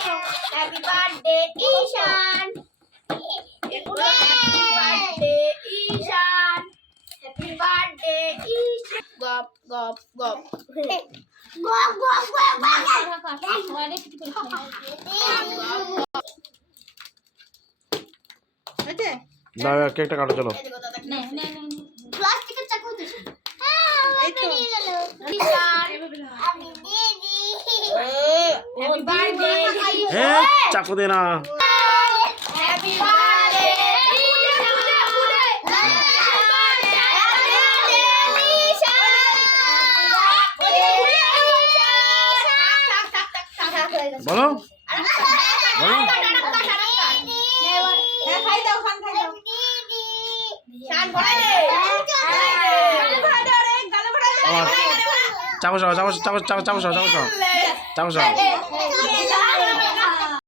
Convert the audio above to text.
Happy birthday, Ishan. Happy birthday, Ishan. Happy birthday, Ishan. Gop, gop, gop. Gop, gop, gop, gop. না কেকটা কাটো চলো। প্লাস্টিকের চাকু দিছি। এই তো নিয়ে গেল। আমি দিদি। Happy birthday. এ চাকু দে না। Happy birthday. বলো বলো। খাই দাও খান খাই দাও। শান ভরাই দে। চাকু চাকু চাকু চাকু চাকু চাকু চাকু চাকু চাকু